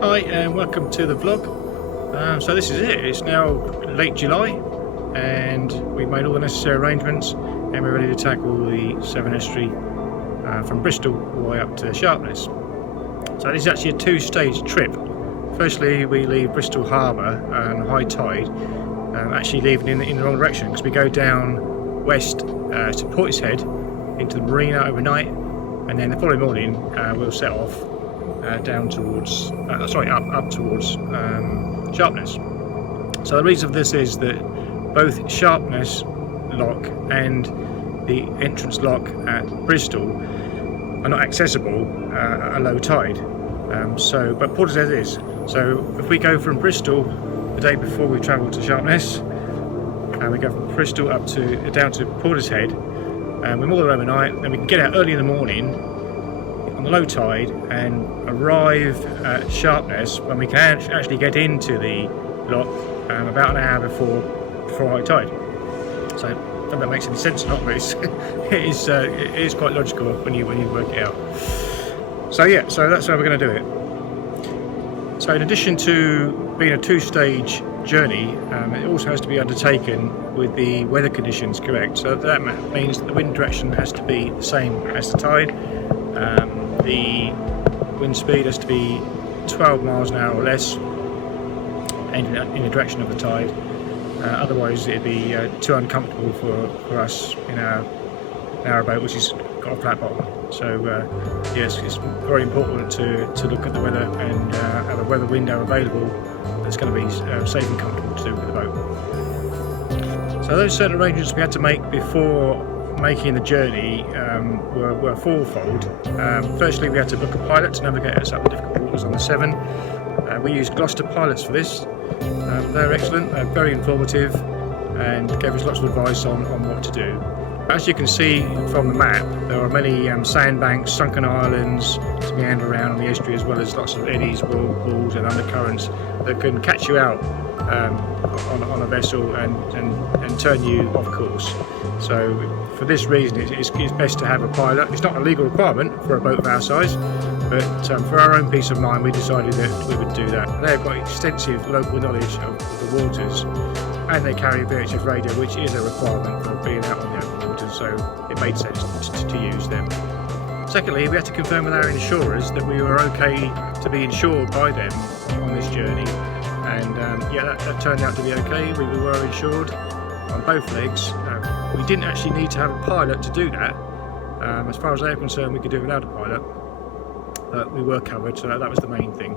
Hi and welcome to the vlog. So this is it. It's now late July and we've made all the necessary arrangements and we're ready to tackle the Severn Estuary from Bristol all the way up to Sharpness. So this is actually a two-stage trip. Firstly, we leave Bristol Harbour on high tide, actually leaving in the wrong direction because we go down west to Portishead into the marina overnight, and then the following morning we'll set off down towards, up towards Sharpness. So the reason for this is that both Sharpness lock and the entrance lock at Bristol are not accessible at a low tide. But Portishead is. So if we go from Bristol the day before we travel to Sharpness, and we go from Bristol down to Portishead, and we're more there overnight, then we can get out early in the morning on the low tide and arrive at Sharpness when we can actually get into the lock about an hour before high tide. So I don't know if that makes any sense or not, but it is quite logical when you work it out. So yeah, so that's how we're going to do it. So in addition to being a two-stage journey, it also has to be undertaken with the weather conditions correct. So that means that the wind direction has to be the same as the tide. The wind speed has to be 12 miles an hour or less in the direction of the tide. Otherwise it'd be too uncomfortable for us in our narrowboat, which has got a flat bottom. So yes, it's very important to look at the weather and have a weather window available that's going to be safe and comfortable to do with the boat. So those certain arrangements we had to make before making the journey were fourfold. Firstly, we had to book a pilot to navigate us up the difficult waters on the Severn. We used Gloucester Pilots for this. They're excellent, they're very informative and gave us lots of advice on what to do. As you can see from the map, there are many sandbanks, sunken islands to meander around on the estuary, as well as lots of eddies, whirlpools and undercurrents that can catch you out on a vessel and turn you off course. So for this reason it's best to have a pilot. It's not a legal requirement for a boat of our size, but for our own peace of mind we decided that we would do that. They've got extensive local knowledge of the waters, and they carry a VHF radio, which is a requirement for being out on the open waters, so it made sense to use them. Secondly, we had to confirm with our insurers that we were okay to be insured by them on this journey, and yeah, that turned out to be okay. We were insured on both legs. We didn't actually need to have a pilot to do that. As far as they were concerned, we could do it without a pilot, but we were covered, so that was the main thing.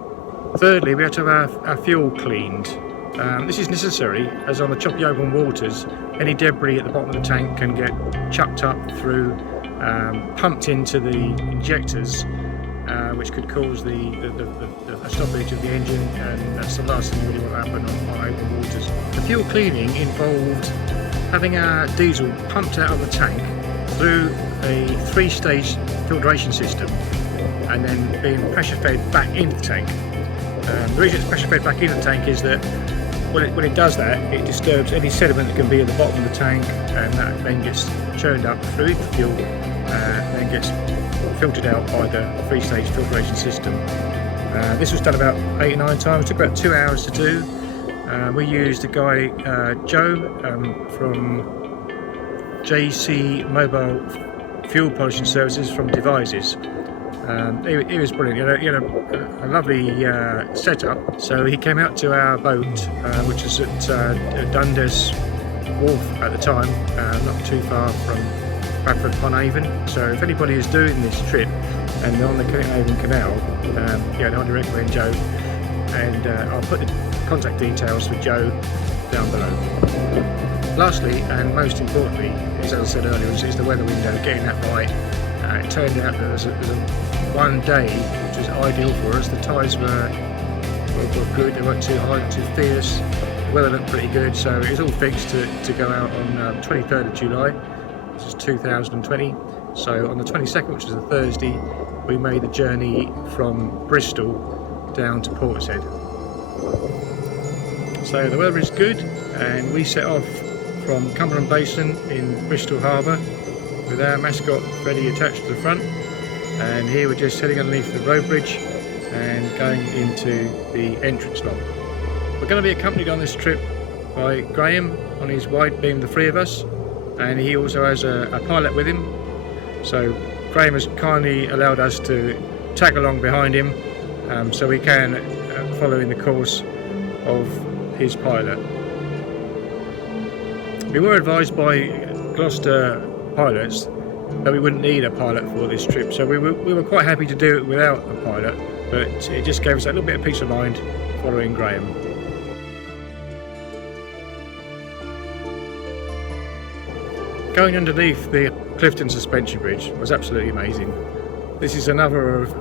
Thirdly, we had to have our fuel cleaned. This is necessary as on the choppy open waters, any debris at the bottom of the tank can get chucked up through, pumped into the injectors, which could cause a stoppage of the engine, and that's the last thing really will happen on open waters. The fuel cleaning involved having our diesel pumped out of the tank through a three-stage filtration system and then being pressure fed back into the tank. The reason it's pressure fed back into the tank is that when it does that, it disturbs any sediment that can be at the bottom of the tank, and that then gets churned up through the fuel and then gets filtered out by the three-stage filtration system. This was done about 8 or 9 times. It took about 2 hours to do. We used a guy, Joe, from JC Mobile Fuel Polishing Services from Devices. He was brilliant. He had a lovely setup. So he came out to our boat, which was at Dundas Wharf at the time, not too far from Bradford upon Avon. So if anybody is doing this trip and they're on the Avon Canal, yeah, I'd highly recommend Joe. And I'll put the contact details for Joe down below. Lastly, and most importantly, as I said earlier, is the weather window, getting that right. It turned out that there was one day which was ideal for us. The tides were good, they weren't too high, too fierce. The weather looked pretty good, so it was all fixed to go out on 23rd of July, this is 2020. So on the 22nd, which was a Thursday, we made the journey from Bristol down to Portishead. So the weather is good, and we set off from Cumberland Basin in Bristol Harbour with our mascot ready attached to the front, and here we're just heading underneath the road bridge and going into the entrance lock. We're going to be accompanied on this trip by Graham on his wide beam, the three of us, and he also has a pilot with him. So Graham has kindly allowed us to tag along behind him, so we can follow in the course of his pilot. We were advised by Gloucester Pilots that we wouldn't need a pilot for this trip, so we were quite happy to do it without a pilot, but it just gave us a little bit of peace of mind following Graham. Going underneath the Clifton suspension bridge was absolutely amazing. This is another of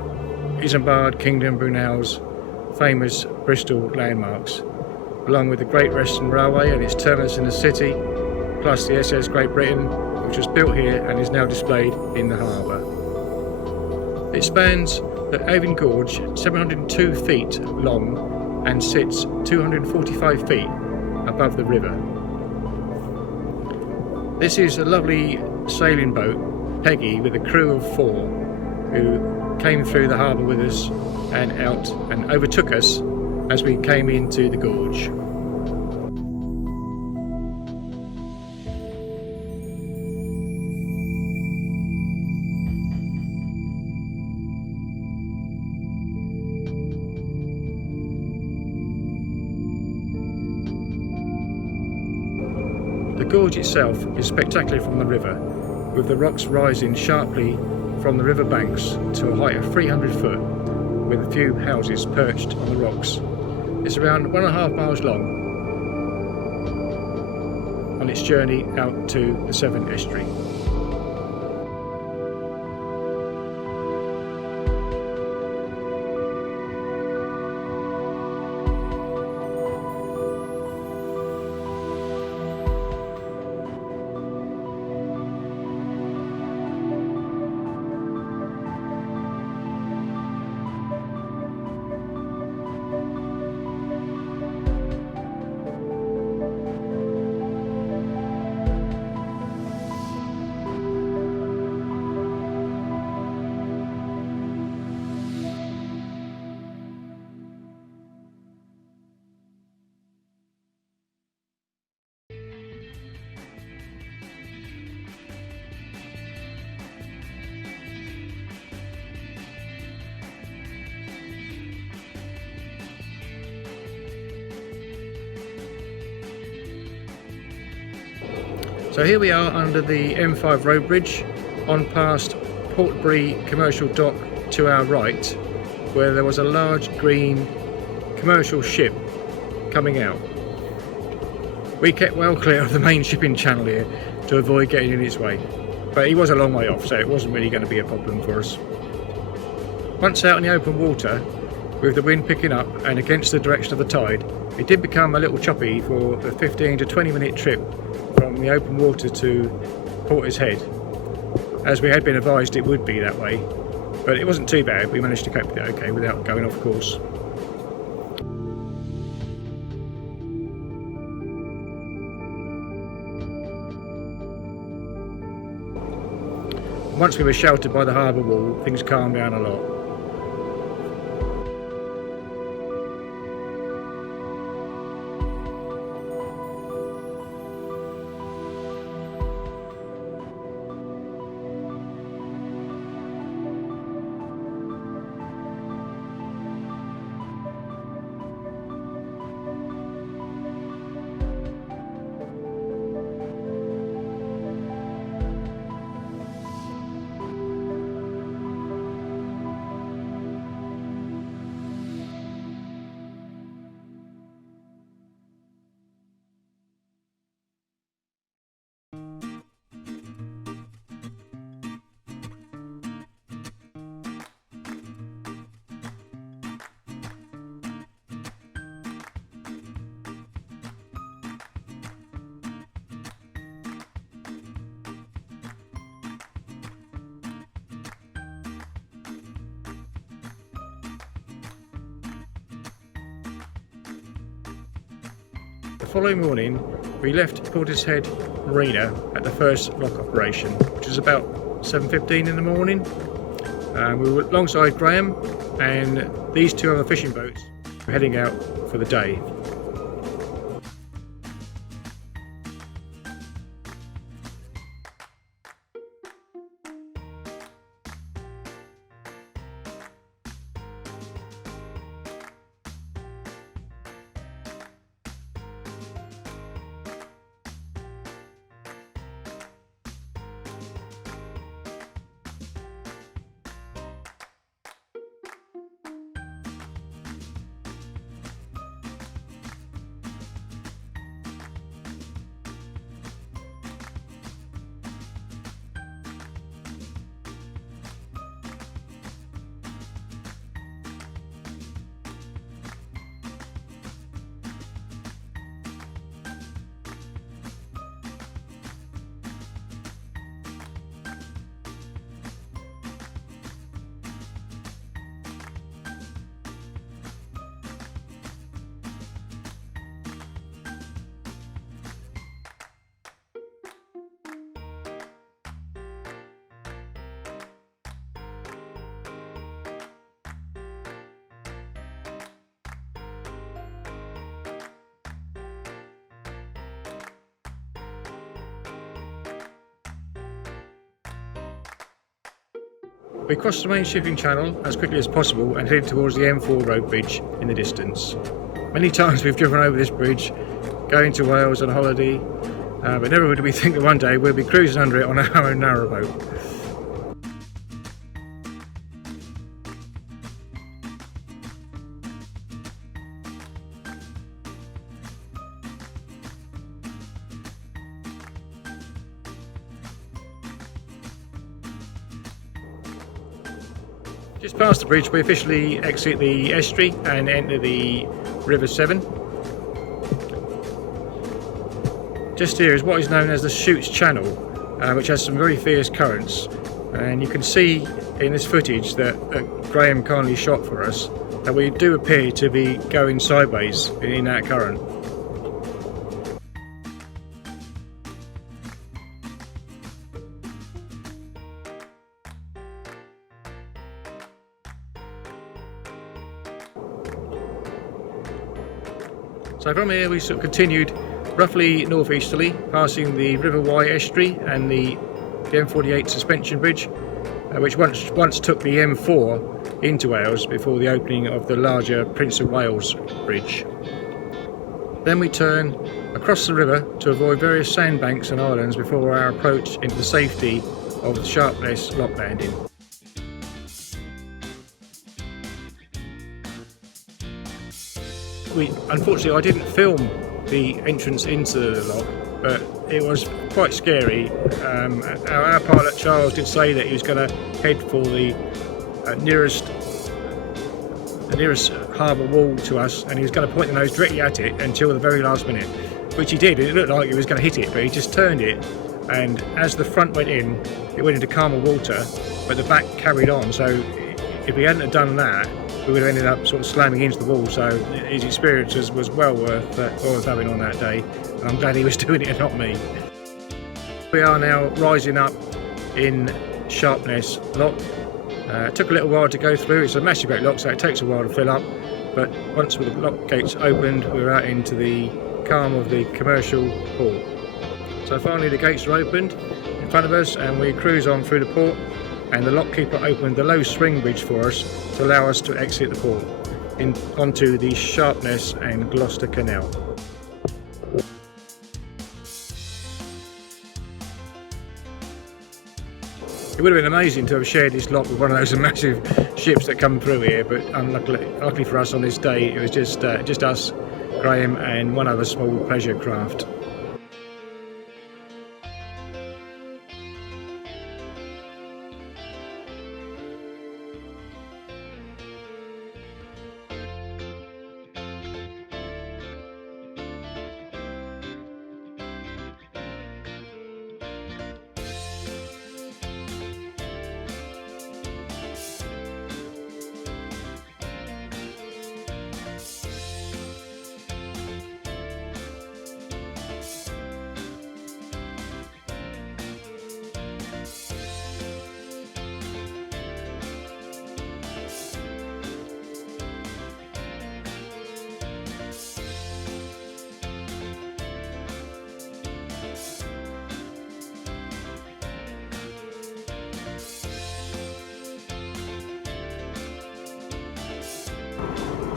Isambard Kingdom Brunel's famous Bristol landmarks, along with the Great Western Railway and its terminus in the city, plus the SS Great Britain, which was built here and is now displayed in the harbour. It spans the Avon Gorge, 702 feet long, and sits 245 feet above the river. This is a lovely sailing boat, Peggy, with a crew of 4, who came through the harbour with us and out and overtook us as we came into the gorge. The gorge itself is spectacular from the river, with the rocks rising sharply from the river banks to a height of 300 foot, with a few houses perched on the rocks. It's around 1.5 miles long on its journey out to the Severn Estuary. So here we are under the M5 road bridge, on past Portbury Commercial Dock to our right, where there was a large green commercial ship coming out. We kept well clear of the main shipping channel here to avoid getting in its way, but he was a long way off, so it wasn't really going to be a problem for us. Once out in the open water, with the wind picking up and against the direction of the tide, it did become a little choppy for the 15 to 20 minute trip from the open water to Portishead, as we had been advised it would be that way, but it wasn't too bad. We managed to cope with it okay without going off course. Once we were sheltered by the harbour wall, things calmed down a lot. The following morning, we left Portishead Marina at the first lock operation, which was about 7:15 in the morning. We were alongside Graham, and these two other fishing boats are heading out for the day. We crossed the main shipping channel as quickly as possible and headed towards the M4 road bridge in the distance. Many times we've driven over this bridge going to Wales on holiday, but never would we think that one day we'll be cruising under it on our own narrowboat. Just past the bridge we officially exit the estuary and enter the River Severn. Just here is what is known as the Chutes Channel, which has some very fierce currents, and you can see in this footage that Graham kindly shot for us that we do appear to be going sideways in that current. So from here we sort of continued roughly northeasterly, passing the River Wye estuary and the M48 suspension bridge, which once took the M4 into Wales before the opening of the larger Prince of Wales bridge. Then we turn across the river to avoid various sandbanks and islands before our approach into the safety of the Sharpness lock landing. Unfortunately, I didn't film the entrance into the lock, but it was quite scary. Our pilot Charles did say that he was going to head for the nearest harbour wall to us, and he was going to point the nose directly at it until the very last minute, which he did. It looked like he was going to hit it, but he just turned it, and as the front went in, it went into calmer water, but the back carried on. So if he hadn't have done that, we would have ended up sort of slamming into the wall. So his experience was well worth having on that day, and I'm glad he was doing it and not me. We are now rising up in Sharpness lock. It took a little while to go through. It's a massive great lock, so it takes a while to fill up, but once the lock gates opened, we were out into the calm of the commercial port. So finally the gates are opened in front of us, and we cruise on through the port, and the lockkeeper opened the low swing bridge for us to allow us to exit the port onto the Sharpness and Gloucester Canal. It would have been amazing to have shared this lock with one of those massive ships that come through here, but luckily for us on this day, it was just us, Graham, and one other small pleasure craft.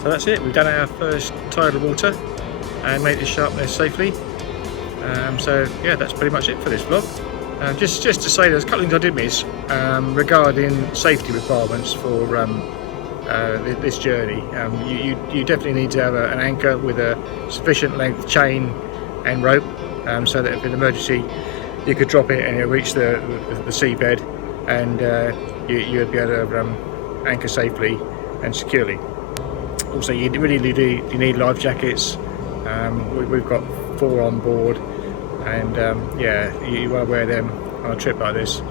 So that's it, we've done our first tidal water and made it to Sharpness safely. So yeah, that's pretty much it for this vlog. Just to say, there's a couple of things I did miss regarding safety requirements for this journey. You definitely need to have an anchor with a sufficient length chain and rope, so that if in an emergency you could drop it and it'll reach the seabed, and you'd be able to anchor safely and securely. Also, you really need life jackets. We've got 4 on board, and yeah, you want to wear them on a trip like this.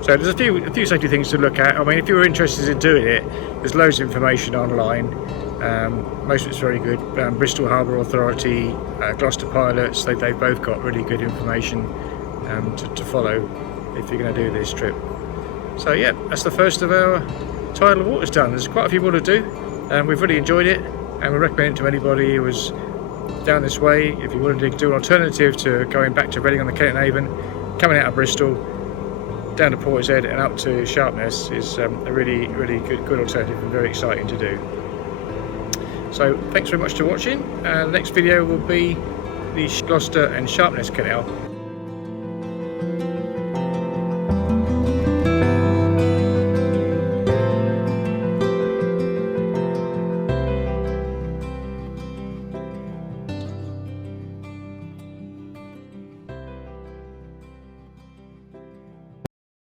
So there's a few safety things to look at. I mean, if you were interested in doing it, there's loads of information online. Most of it's very good. Bristol Harbour Authority, Gloucester Pilots, they've both got really good information to follow if you're going to do this trip. So yeah, that's the first of our tidal waters done. There's quite a few more to do, and we've really enjoyed it, and we recommend it to anybody who was down this way. If you wanted to do an alternative to going back to Reading on the Kent and Avon, coming out of Bristol down to Portishead and up to Sharpness is a really good alternative, and very exciting to do. So thanks very much for watching, and the next video will be the Gloucester and Sharpness Canal.